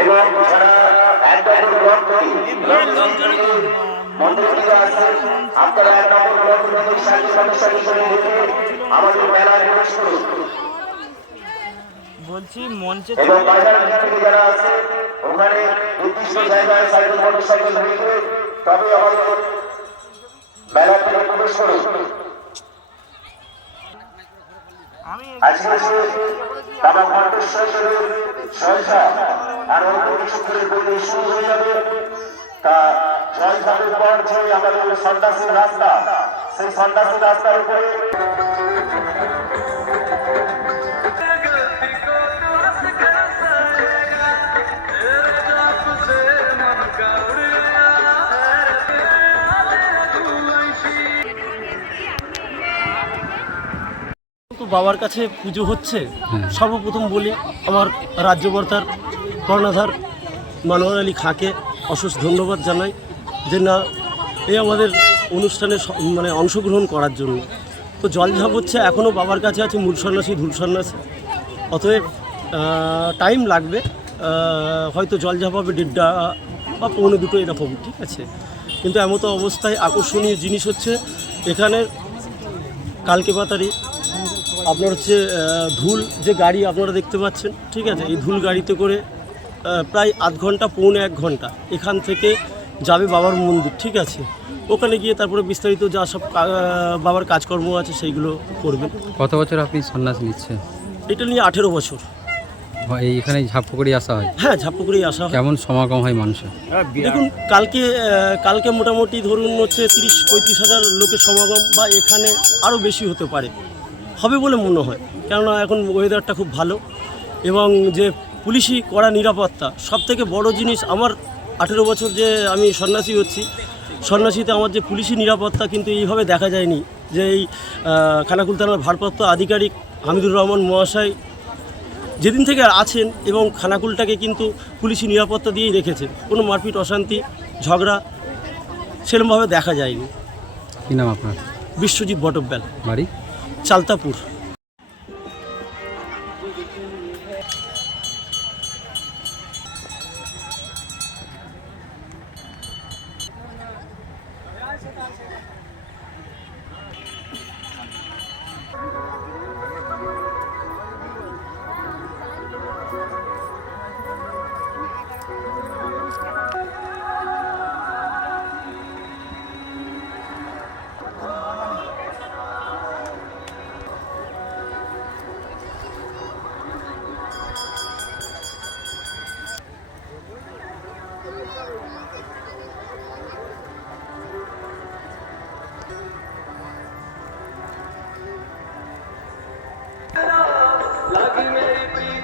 এবং যারা এক নম্বর ব্লক থেকে মন্দির আপনারা এক নম্বর ব্লক সাথে সাথে সাথে করে আমাদের মেলায় প্রবেশ করুন। বলছি মঞ্চে এবং বাজার থেকে যারা আছে ওখানে নির্দিষ্ট জায়গায় সাইকেল রেখে তবে মেলা থেকে প্রবেশ করুন। আমি আজকে আর অল্প কিছুক্ষণের শুরু হয়ে যাবে। তা ছয় সালের পর যে আমাদের সন্ন্যাসী রাস্তা। সেই সন্ন্যাসী রাস্তার উপরে তো বাবার কাছে পুজো হচ্ছে সর্বপ্রথম বলি আমার রাজ্যবর্তার কর্ণাধার মানোয়ার আলী খাঁকে অশেষ ধন্যবাদ জানাই যে না এই আমাদের অনুষ্ঠানে মানে অংশগ্রহণ করার জন্য। তো জলঝাপ হচ্ছে এখনও বাবার কাছে আছে, মূল সন্ন্যাসী, ধূল সন্ন্যাসী। অতএব টাইম লাগবে হয়তো জলঝাপ হবে দেড়টা বা পৌনে দুটো এরকম, ঠিক আছে? কিন্তু এমতো অবস্থায় আকর্ষণীয় জিনিস হচ্ছে, এখানে কালকে পাতারি আপনার হচ্ছে ধুল যে গাড়ি আপনারা দেখতে পাচ্ছেন, ঠিক আছে? এই ধুল গাড়িতে করে প্রায় আধ ঘণ্টা পৌনে এক ঘণ্টা এখান থেকে যাবে বাবার মন্দির ঠিক আছে? ওখানে গিয়ে তারপরে বিস্তারিত যা সব বাবার কাজকর্ম আছে সেইগুলো করবেন কত বছর আপনি সন্ন্যাস নিচ্ছেন? এটা নিয়ে আঠেরো বছর। এখানে ঝাপ্পুকুড়ি আসা হয়? হ্যাঁ ঝাপ্পুকুড়ি আসা হয়। কেমন সমাগম হয় মানুষের? দেখুন কালকে কালকে মোটামুটি ধরুন হচ্ছে তিরিশ পঁয়ত্রিশ হাজার লোকের সমাগম বা এখানে আরও বেশি হতে পারে। হবে বলে মনে হয়। কেননা এখন ওয়েদারটা খুব ভালো এবং যে পুলিশি কড়া নিরাপত্তা। সব থেকে বড় জিনিস আমার আঠেরো বছর যে আমি সন্ন্যাসী হচ্ছি সন্ন্যাসীতে আমার যে পুলিশি নিরাপত্তা কিন্তু এইভাবে দেখা যায়নি যে এই খানাকুল থানার ভারপ্রাপ্ত আধিকারিক হামিদুর রহমান মহাশয় যেদিন থেকে আছেন এবং খানাকুলটাকে কিন্তু পুলিশি নিরাপত্তা দিয়েই রেখেছেন। কোনো মারপিট অশান্তি ঝগড়া সেরকমভাবে দেখা যায়নি। কী নাম আপনার? বিশ্বজিৎ বটব্যাল। বাড়ি? চালতাপুর। मेरी प्रीत